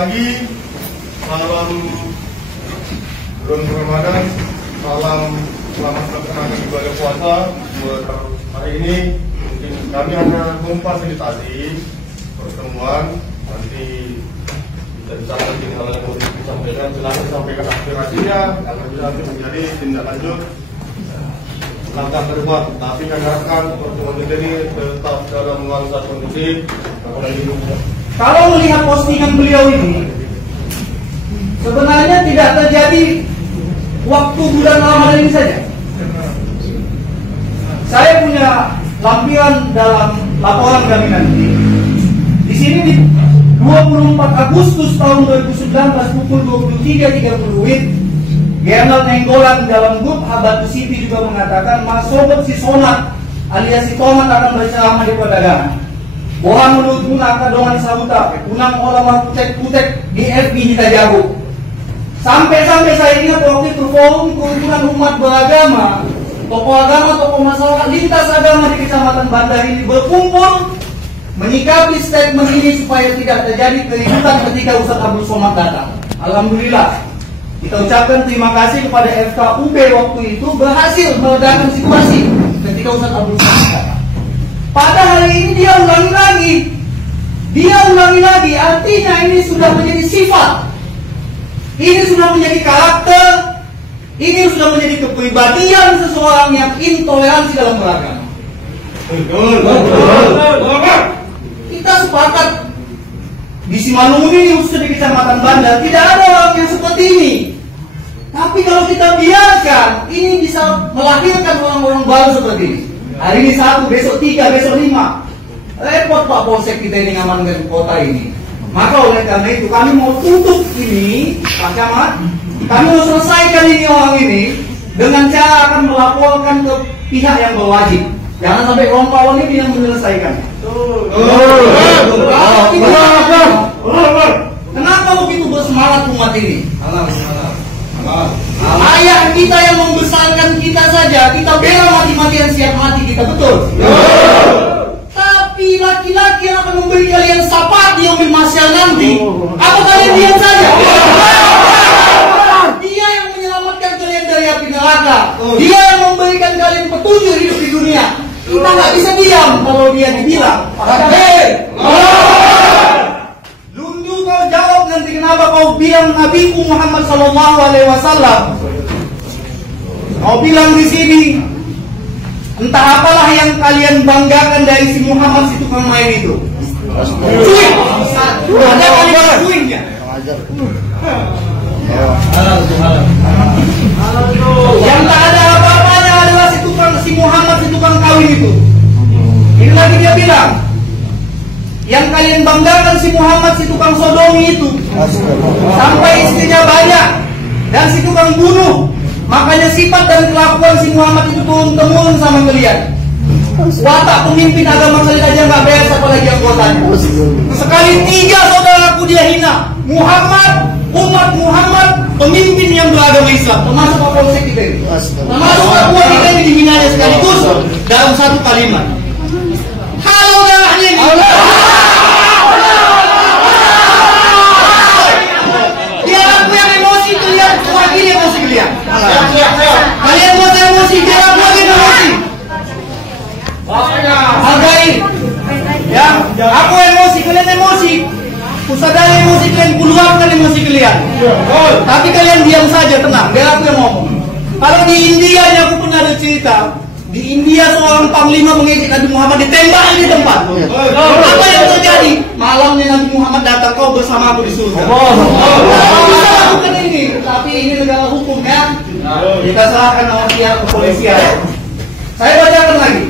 pagi, salam bulan Ramadan, salam selamat melaksanakan ibadah puasa buat hari ini. Mungkin kami hanya memfasilitasi pertemuan, nanti bisa disampaikan hal yang mau disampaikan, silahkan sampaikan aspirasinya agar bisa menjadi tindak lanjut langkah ke depan. Tapi kami harapkan pertemuan ini tetap dalam nuansa kondusif. Kalau melihat postingan beliau ini, sebenarnya tidak terjadi waktu bulan Ramadan ini saja. Saya punya lampiran dalam laporan kami nanti. Di sini di 24 Agustus tahun 2019 pukul 23.30 WIB, General Nenggolan dalam grup Abad Sipi juga mengatakan Mas Sobat si Sonat alias si Tomat akan berceramah di perdagangan. Bohong menurut guna kadongan sahuta, unang ulama putek-putek di FB kita jago. Sampai-sampai saya ingat waktu itu forum kerukunan umat beragama, tokoh agama, tokoh masyarakat lintas agama di Kecamatan Bandar ini berkumpul menyikapi statement ini supaya tidak terjadi keributan ketika Ustaz Abdul Somad datang. Alhamdulillah, kita ucapkan terima kasih kepada FKUB waktu itu berhasil meredakan situasi ketika Ustaz Abdul Somad datang. Pada hari ini dia ulangi lagi, artinya ini sudah menjadi sifat, ini sudah menjadi karakter, ini sudah menjadi kepribadian seseorang yang intoleransi dalam beragama. Kita sepakat di Simalungun ini, khususnya di Kecamatan Bandar, tidak ada orang yang seperti ini. Tapi kalau kita biarkan, ini bisa melahirkan orang-orang baru seperti ini. Hari ini 1, besok 3, besok 5. Repot Pak Polsek kita ini ngamankan kota ini. Maka oleh karena itu kami mau tutup ini, Pak Camat. Kami mau selesaikan ini orang ini dengan cara akan melaporkan ke pihak yang berwajib. Jangan sampai kawan-kawan ini yang menyelesaikan. Kenapa begitu bersemangat umat ini? Ayah kita yang membesarkan kita saja, kita bela mati-matian siap mati kita, betul? Tapi laki-laki yang akan memberi kalian syafaat di yaumil mahsyar nanti, apa kalian diam saja? Dia yang menyelamatkan kalian dari api neraka. Dia yang memberikan kalian petunjuk hidup di dunia. Kita nggak bisa diam kalau dia dibilang, hei, lundu kau jawab nanti kenapa kau bilang Nabiku Muhammad Sallallahu Alaihi Wasallam. Kau bilang di sini, entah apalah yang kalian banggakan dari si Muhammad si tukang main itu. Cuing, ada kalimat cuingnya. Yang tak ada apa-apanya adalah si Muhammad si tukang kawin itu. Ini lagi dia bilang, yang kalian banggakan si Muhammad si tukang sodomi itu, sampai istrinya banyak dan si tukang bunuh. Makanya sifat dan kelakuan si Muhammad itu turun-temurun sama kalian. Watak pemimpin agama kalian aja nggak beres, apalagi anggotanya. Sekali 3 saudaraku dia hina. Muhammad, umat Muhammad, pemimpin yang beragama Islam, termasuk Pak Polsek kita ini, termasuk Papua kita ini dihinanya sekaligus dalam satu kalimat. Halo darahnya ini. Biar aku yang emosi, kalian wakili emosi kalian. Kalian buat emosi, biar aku lagi emosi. Hargai. Ya, aku emosi, kalian emosi. Kusadari emosi kalian, keluarkan emosi kalian. Tapi kalian diam saja, tenang, biar aku yang ngomong. Kalau di India aku pernah ada cerita. Di India seorang panglima mengejek Nabi Muhammad, ditembak di tempat. Apa yang terjadi? Malamnya Nabi Muhammad datang, kau bersama aku di surga. Bisa lakukan ini, tapi ini negara hukum ya. Kita serahkan sama pihak kepolisian. Saya bacakan lagi.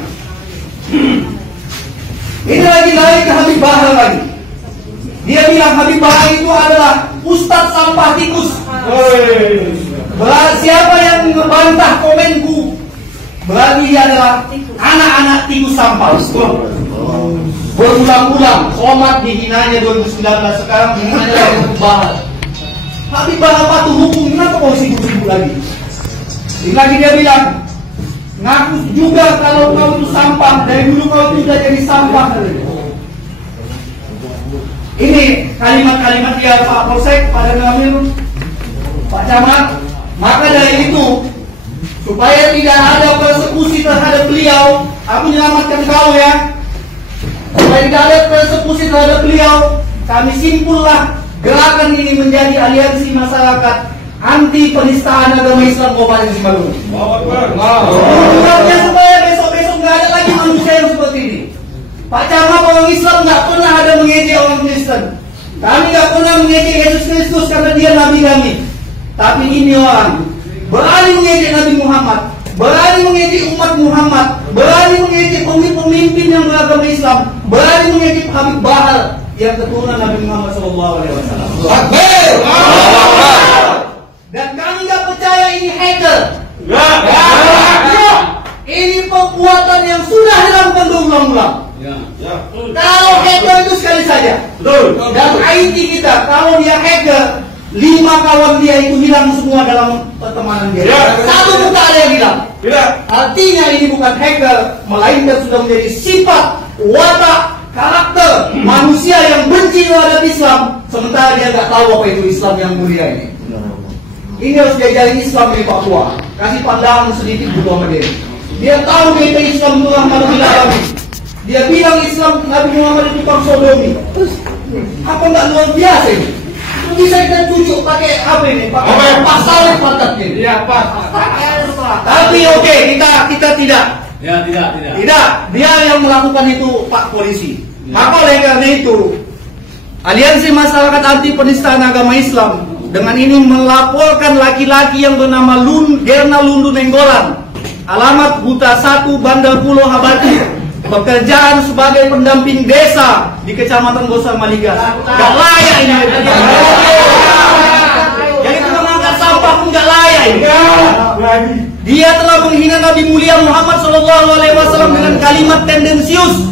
Ini lagi dari ke Habib Bahar lagi. Dia bilang Habib Bahar itu adalah Ustadz sampah tikus. Siapa yang membantah komenku, berarti dia adalah anak-anak tikus sampah. Berulang-ulang Somad dihinanya 2019, sekarang dihinanya Habib Bahar. Habib Bahar patuh hukum, kenapa kau sibuk-sibuk lagi? Ini lagi dia bilang, ngaku juga kalau kau itu sampah, dari dulu kau itu sudah jadi sampah. Ini kalimat-kalimat dia Pak Polsek, Pak Danamil, Pak Camat. Maka dari itu, supaya tidak ada persekusi terhadap beliau, aku menyelamatkan kau ya. Supaya tidak ada persekusi terhadap beliau, kami simpullah gerakan ini menjadi aliansi masyarakat anti penistaan agama Islam Kabupaten Simalungun. Supaya besok-besok nggak ada lagi manusia yang seperti ini. Pak Camat orang Islam nggak pernah ada mengejek orang Kristen. Kami nggak pernah mengejek Yesus Kristus karena dia nabi kami. Tapi ini orang berani mengejek Nabi Muhammad, berani mengejek umat Muhammad, berani mengejek pemimpin yang beragama Islam, berani mengejek Habib Bahar yang keturunan Nabi Muhammad SAW. Dan kami nggak percaya ini hacker. Ini perbuatan yang sudah dilakukan berulang-ulang. Kalau hacker itu sekali saja. Dan IT kita, kalau dia hacker, 5 kawan dia itu hilang semua dalam pertemanan dia. Satu pun tak ada yang hilang. Artinya ini bukan hacker, melainkan sudah menjadi sifat, watak, karakter manusia yang benci terhadap Islam, sementara dia nggak tahu apa itu Islam yang mulia ini. Ini harus diajarin Islam di Papua. Kasih pandangan sedikit dulu sama dia. Dia tahu dia itu Islam itu rahmat lil alamin. Dia bilang Islam Nabi Muhammad itu tukang sodomi. Apa nggak luar biasa ini? Bisa kita cucuk pakai apa ini? Pakai pasal yang padat ini. Iya, Pak. Tapi oke, kita tidak. Ya, tidak. Tidak, dia yang melakukan itu Pak Polisi. Maka oleh karena itu, Aliansi Masyarakat Anti Penistaan Agama Islam dengan ini melaporkan laki-laki yang bernama Gerna Lundu Nenggolan, alamat Huta 1 Bandar Pulau Habati, pekerjaan sebagai pendamping desa di Kecamatan Gosar Maligas. Gak layak ini. Jadi mengangkat sampah pun gak layak ini. Dia telah menghina Nabi mulia Muhammad SAW dengan kalimat tendensius,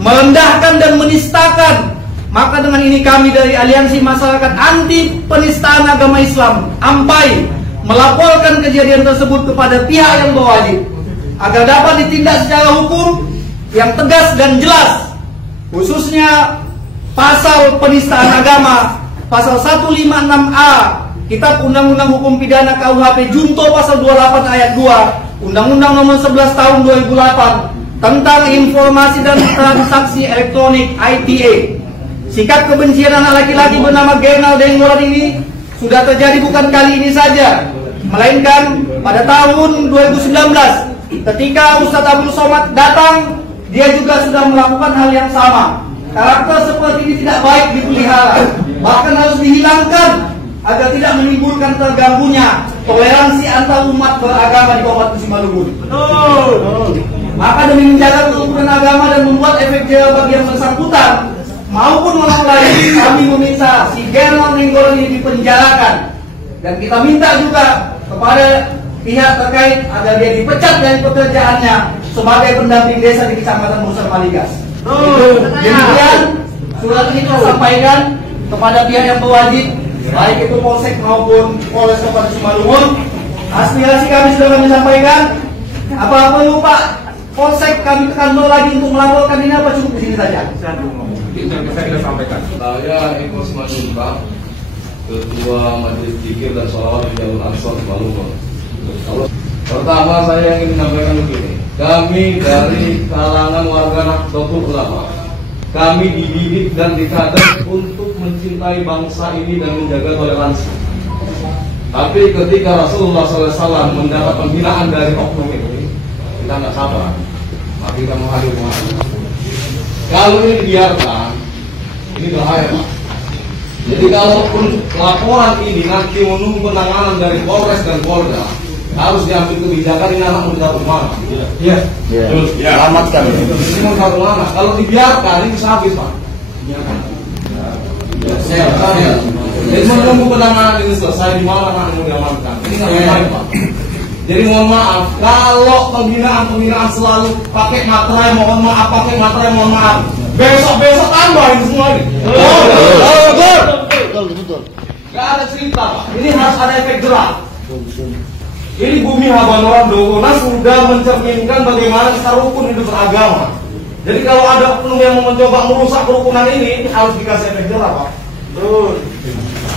merendahkan dan menistakan. Maka dengan ini kami dari Aliansi Masyarakat Anti Penistaan Agama Islam AMPAI melaporkan kejadian tersebut kepada pihak yang berwajib agar dapat ditindak secara hukum yang tegas dan jelas, khususnya pasal penistaan agama, pasal 156A Kitab Undang-Undang Hukum Pidana KUHP Junto pasal 28 ayat 2 Undang-Undang nomor 11 tahun 2008 tentang informasi dan transaksi elektronik ITA. Sikap kebencian anak laki-laki bernama Gerna Nenggolan ini sudah terjadi bukan kali ini saja, melainkan pada tahun 2019 ketika Ustadz Abdul Somad datang, dia juga sudah melakukan hal yang sama. Karakter seperti ini tidak baik dipelihara, bahkan harus dihilangkan agar tidak menimbulkan terganggunya toleransi antar umat beragama di Kabupaten Simalungun. Maka demi menjaga kerukunan agama dan membuat efek jerah bagi yang bersangkutan maupun orang lain, kami meminta si Gerna Nenggolan ini dipenjarakan, dan kita minta juga kepada pihak terkait agar dia dipecat dari pekerjaannya sebagai pendamping desa di Kecamatan Gosar Maligas. Demikian surat ini kita sampaikan kepada pihak yang berwajib, baik itu Polsek maupun Polres Kabupaten Simalungun. Aspirasi kami sudah kami sampaikan. Apa perlu Pak Polsek kami tekan lagi untuk melaporkan ini, apa cukup di sini saja? Kita sampaikan. Saya Eko Simanjuntak, Ketua Majelis Zikir dan Sholawat di Jalur Ansor Simalungun. Pertama saya ingin menyampaikan begini. Kami dari kalangan warga Nahdlatul Ulama, kami dididik dan dikader untuk mencintai bangsa ini dan menjaga toleransi. Tapi ketika Rasulullah SAW mendapat penghinaan dari oknum ini, kita nggak sabar, maka kita menghadap Muhammad. Kalau ini dibiarkan, ini bahaya Pak. Jadi kalaupun laporan ini nanti menunggu penanganan dari Polres dan Polda, harus diambil kebijakan ini anak muda rumah. Iya. Selamatkan. Ini muda rumah. Kalau dibiarkan ini bisa habis Pak. Jadi menunggu penanganan ini selesai di mana anak muda diamankan. Ini nggak baik Pak. Jadi mohon maaf, kalau pembinaan selalu pakai materai mohon maaf, pakai materai mohon maaf. Besok tambahin semua ini. Betul. Gak ada cerita Pak. Ini harus ada efek jerak. Ini bumi Habanuran Dongona sudah mencerminkan bagaimana kita rukun hidup beragama. Jadi kalau ada oknum yang mau mencoba merusak kerukunan ini harus dikasih efek jerah, Pak. Betul.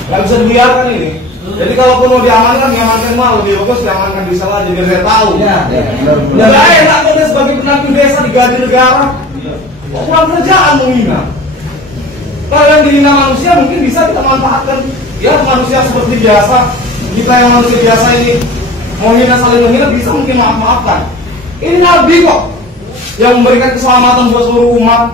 Nggak bisa dibiarkan ini. Jadi kalau mau diamankan malah lebih bagus diamankan di sana jadi saya tahu. Ya. Nggak enak kok dia sebagai penanggung desa digaji negara. Kurang kerjaan menghina. Kalau yang dihina manusia mungkin bisa kita manfaatkan. Ya manusia seperti biasa. Kita yang manusia biasa ini mau hina saling menghina bisa mungkin maafkan. Ini Nabi kok yang memberikan keselamatan buat seluruh umat.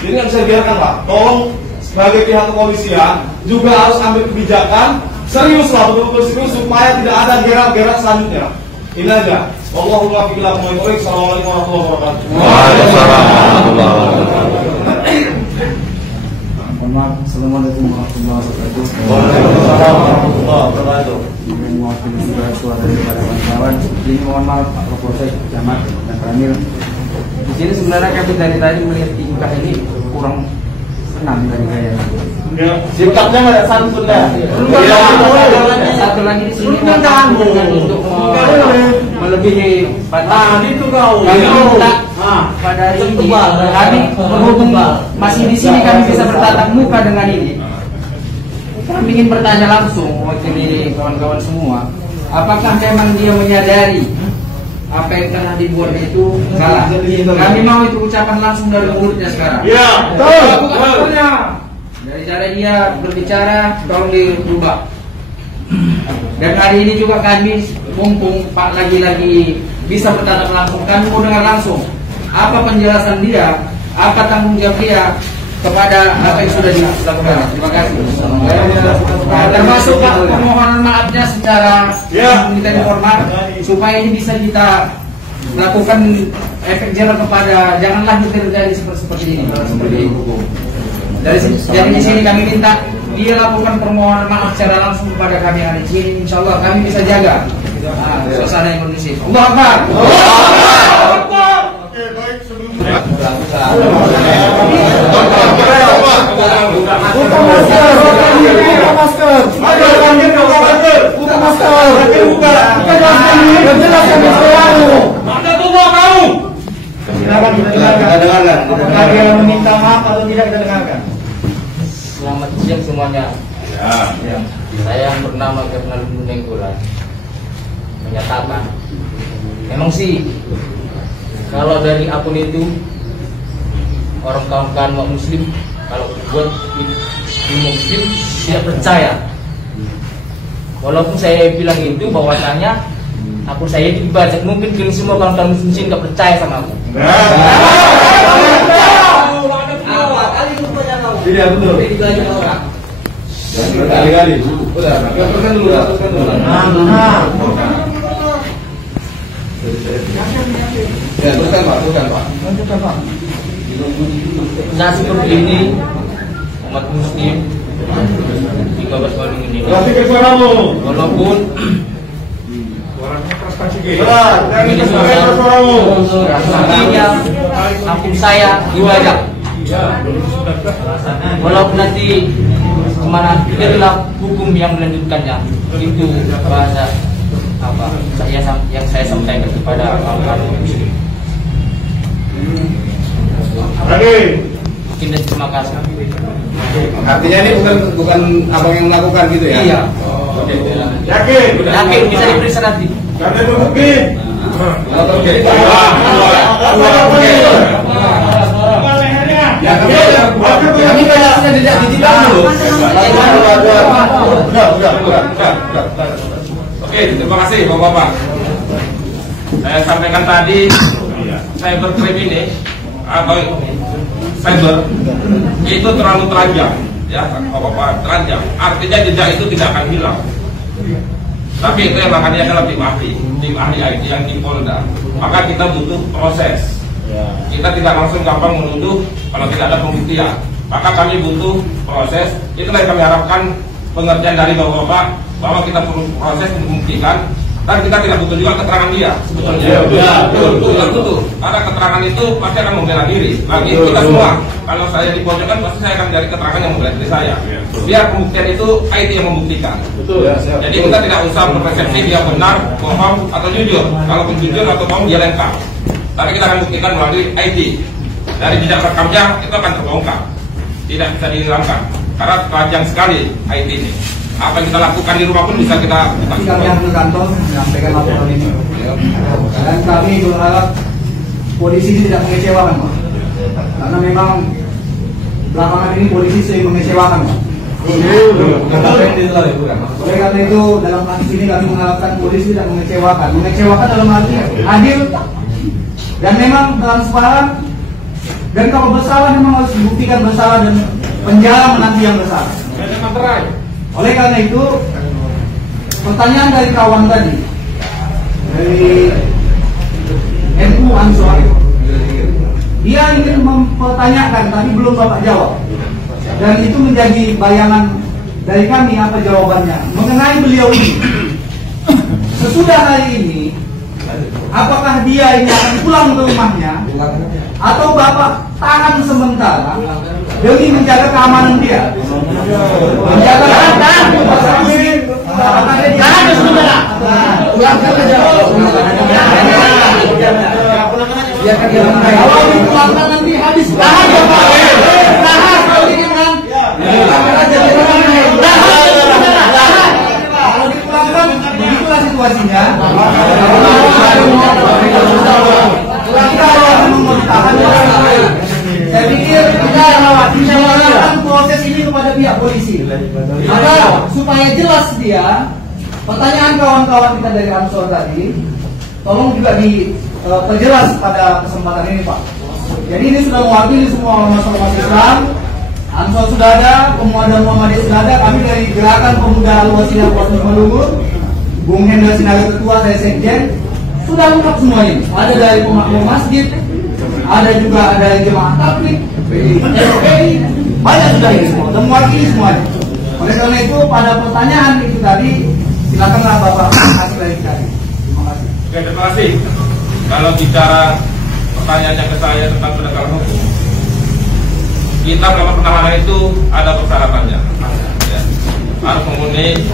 Jadi nggak bisa biarkan, Pak. Tolong sebagai pihak kepolisian juga harus ambil kebijakan serius lah, betul-betul serius supaya tidak ada gerak-gerak selanjutnya. Ini aja. Wallahul muwaffiq ila aqwamit thoriq. Assalamualaikum warahmatullahi wabarakatuh. Waalaikumsalam warahmatullahi wabarakatuh. Assalamualaikum warahmatullahi wabarakatuh. Waalaikumsalam warahmatullahi wabarakatuh. Dengan mewakili suara daripada kawan-kawan, ini mohon maaf Pak Kapolsek, Camat, dan Ramil. Di sini sebenarnya kami dari tadi melihat tingkah ini kurang senang dari gaya. Sikapnya nggak ada santun dah. Satu lagi di sini untuk melebihi batas itu kau. Kami minta pada ini kami berhubung masih di sini kami bisa bertatap muka dengan ini. Kami ingin bertanya langsung mewakili kawan-kawan semua, apakah memang dia menyadari apa yang telah dibuatnya itu salah? Kami mau itu ucapan langsung dari mulutnya sekarang. Iya, betul. Dari cara dia berbicara, tolong dirubah. Dan hari ini juga kami mumpung Pak lagi-lagi bisa bertatap langsung, kami mau dengar langsung apa penjelasan dia, apa tanggung jawab dia kepada apa yang sudah dilakukan. Terima kasih. Termasuk permohonan maafnya secara minta hormat supaya ini bisa kita lakukan efek jerah kepada janganlah terjadi seperti ini. Dari di sini kami minta dia lakukan permohonan maaf secara langsung kepada kami hari ini. Insya Allah kami bisa jaga suasana yang kondusif. Allah Akbar. Oke, baik sebelum meminta maaf atau tidak kita dengarkan. Selamat siang semuanya. Saya yang bernama Kernal Nenggolan menyatakan, memang sih kalau dari akun itu orang kawan-kawan Muslim kalau buat di Muslim tidak percaya. Walaupun saya bilang itu bahwasanya akun saya dibaca, mungkin semua kawan-kawan Muslim nggak percaya sama aku. Tidak betul. Kali-kali. Teruskan dulu. Ya, teruskan Pak. Nah seperti ini umat Muslim di Kabupaten Bandung ini, walaupun artinya akun saya ibadah, walaupun nanti kemana itulah hukum yang melanjutkannya, itu bahasa apa yang saya sampaikan kepada kawan-kawan Muslim. Mungkin dan terima kasih. Artinya ini bukan abang yang melakukan gitu ya? Iya. Yakin bisa diperiksa nanti. Kami berbukti. Kami tidak digital dulu. Oke, terima kasih Bapak-Bapak. Saya sampaikan tadi, cybercrime ini atau cyber itu terlalu telanjang, ya Bapak-Bapak, telanjang. Artinya jejak itu tidak akan hilang. Tapi itu yang makanya adalah tim ahli IT yang di Polda. Maka kita butuh proses. Kita tidak langsung gampang menuduh kalau tidak ada pembuktian. Maka kami butuh proses. Itulah yang kami harapkan pengertian dari Bapak-Bapak bahwa kita perlu proses untuk membuktikan. Dan kita tidak butuh juga keterangan dia sebetulnya. Betul. Karena keterangan itu pasti akan membela diri. Lagi kita semua. Kalau saya di pojokan pasti saya akan cari keterangan yang membela diri saya. Biar pembuktian itu IT yang membuktikan. Jadi kita tidak usah berpersepsi dia benar, bohong atau jujur. Kalau jujur atau bohong dia lengkap. tapi kita akan buktikan melalui IT. Dari jejak rekamnya itu akan terbongkar, tidak bisa dihilangkan karena panjang sekali IT ini. Apa yang kita lakukan di rumah pun bisa kita Kami yang ke kantor menyampaikan laporan ini, dan kami berharap polisi tidak mengecewakan, Pak. Karena memang belakangan ini polisi sering mengecewakan, Pak. Oleh karena itu dalam kasus ini kami mengharapkan polisi tidak mengecewakan. Mengecewakan dalam arti adil dan memang transparan. Dan kalau bersalah memang harus dibuktikan bersalah dan penjara menanti yang bersalah. Oleh karena itu pertanyaan dari kawan tadi dari NU Ansor, dia ingin mempertanyakan tapi belum Bapak jawab. Dan itu menjadi bayangan dari kami apa jawabannya mengenai beliau ini. Sesudah hari ini, apakah dia ini akan pulang ke rumahnya atau Bapak tahan sementara demi menjaga keamanan dia? Menjaga kalau dipulangkan nanti habis tahan ya Pak. Tahan kalau dipulangkan. Kalau dipulangkan begitulah situasinya. Kalau mau ditahan, saya pikir kita menyerahkan proses ini kepada pihak polisi. Maka supaya jelas dia, pertanyaan kawan-kawan kita dari Ansor tadi, tolong juga diperjelas pada kesempatan ini, Pak. Jadi ini sudah mewakili semua ormas-ormas Islam. Ansor sudah ada, Pemuda Muhammadiyah sudah ada. Kami dari Gerakan Pemuda Al-Wasilah Kuala Lumpur, Bung Hendra Sinaga Ketua, saya Sekjen, sudah lengkap semua ini. Ada dari pemakmur masjid, ada juga dari jemaah tabligh, FPI, banyak sudah ini semua, dan mewakili semuanya. Oleh karena itu pada pertanyaan itu tadi, silakanlah Bapak kasih klarifikasi. Terima kasih. Oke, terima kasih. Kalau bicara pertanyaannya ke saya tentang penegakan hukum, kita melakukan penahanan itu ada persyaratannya. Ya. Harus memenuhi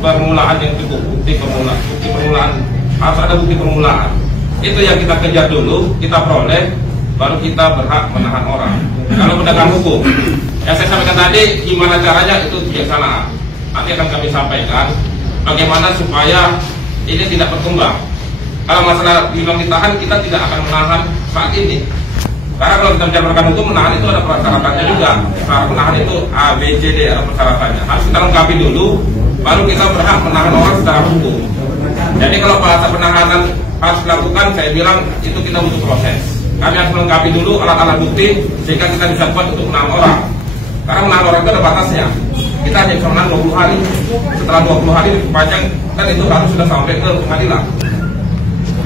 permulaan yang cukup, bukti permulaan, harus ada bukti permulaan. Itu yang kita kejar dulu, kita peroleh, baru kita berhak menahan orang. Kalau penegakan hukum, yang saya sampaikan tadi, gimana caranya itu bijaksanaan. Nanti akan kami sampaikan bagaimana supaya ini tidak berkembang. Kalau masalah bilang ditahan, kita tidak akan menahan saat ini. Karena kalau kita bicara penegakan hukum, menahan itu ada persyaratannya juga. Syarat menahan itu A, B, C, D ada persyaratannya. Harus kita lengkapi dulu, baru kita berhak menahan orang secara hukum. Jadi kalau bahasa penahanan harus dilakukan, saya bilang itu kita butuh proses. Kami harus melengkapi dulu alat-alat bukti sehingga kita bisa buat untuk menahan orang. Karena menahan orang itu ada batasnya. Kita hanya bisa menahan 20 hari. Setelah 20 hari diperpanjang, kan itu harus sudah sampai ke pengadilan.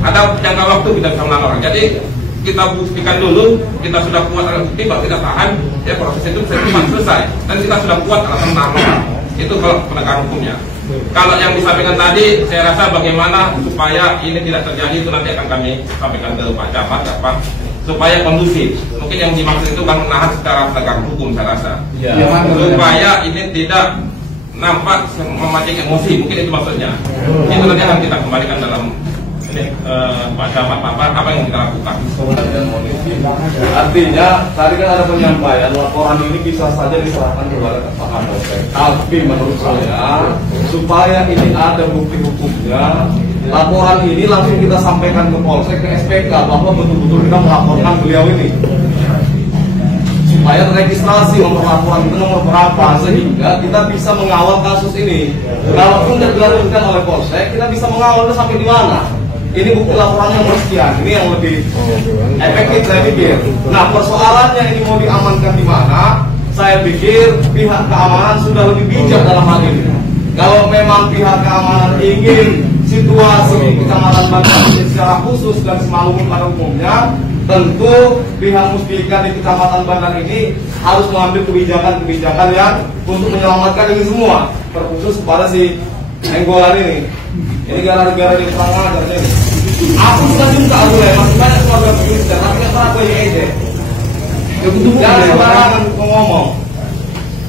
Ada jangka waktu kita bisa menahan orang. Jadi kita buktikan dulu, kita sudah kuat alat bukti, baru kita tahan, ya proses itu bisa cepat selesai. Dan kita sudah kuat alat menahan orang. Itu kalau penegakan hukumnya. Kalau yang disampaikan tadi, saya rasa bagaimana supaya ini tidak terjadi itu nanti akan kami sampaikan ke Pak Camat, supaya kondusif. Mungkin yang dimaksud itu kan menahan secara penegakan hukum, saya rasa. Supaya ini tidak nampak memancing emosi, mungkin itu maksudnya. Itu nanti akan kita kembalikan dalam ini Pak Camat, apa yang kita lakukan. Artinya tadi kan ada penyampaian laporan ini bisa saja diserahkan kepada Pak Kapolsek. Tapi menurut saya supaya ini ada bukti hukumnya, laporan ini langsung kita sampaikan ke Polsek, ke SPK bahwa betul-betul kita melaporkan beliau ini. Supaya registrasi nomor laporan itu nomor berapa sehingga kita bisa mengawal kasus ini. Kalaupun tidak dilakukan oleh Polsek, kita bisa mengawal itu sampai di mana. Ini bukti laporannya nomor sekian, ini yang lebih efektif saya pikir. Nah persoalannya ini mau diamankan di mana? Saya pikir pihak keamanan sudah lebih bijak dalam hal ini. Kalau memang pihak keamanan ingin situasi di Kecamatan Bandar secara khusus dan semalumun pada umumnya, tentu pihak Muspika di Kecamatan Bandar ini harus mengambil kebijakan-kebijakan yang untuk menyelamatkan ini semua, terkhusus kepada si Enggolan ini. Ini gara-gara di perang ajar ini. Aku sudah minta aku ya, masih banyak keluarga Kristen, tapi nggak pernah boleh aja. Jangan sembarangan ngomong.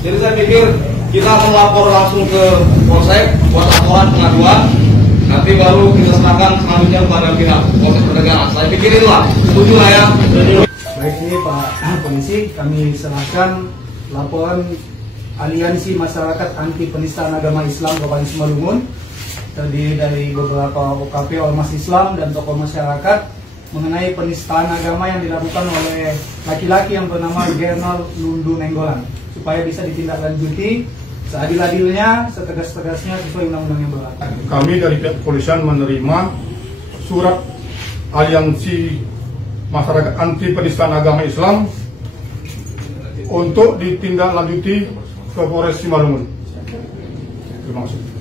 Jadi saya pikir kita akan lapor langsung ke Polsek buat laporan pengaduan. Nanti baru kita serahkan selanjutnya kepada pihak proses perdagangan. Saya pikir itulah, setuju lah ya. Baik, ini Pak Polisi, kami serahkan laporan Aliansi Masyarakat Anti Penistaan Agama Islam Kabupaten Simalungun, terdiri dari beberapa OKP Ormas Islam dan tokoh masyarakat mengenai penistaan agama yang dilakukan oleh laki-laki yang bernama Gernal Lundu Nenggolan, supaya bisa ditindaklanjuti seadil-adilnya, setegas-tegasnya sesuai undang-undang yang berlaku. Kami dari pihak kepolisian menerima surat Aliansi Masyarakat Anti Penistaan Agama Islam untuk ditindaklanjuti ke Polres Simalungun. Terima kasih.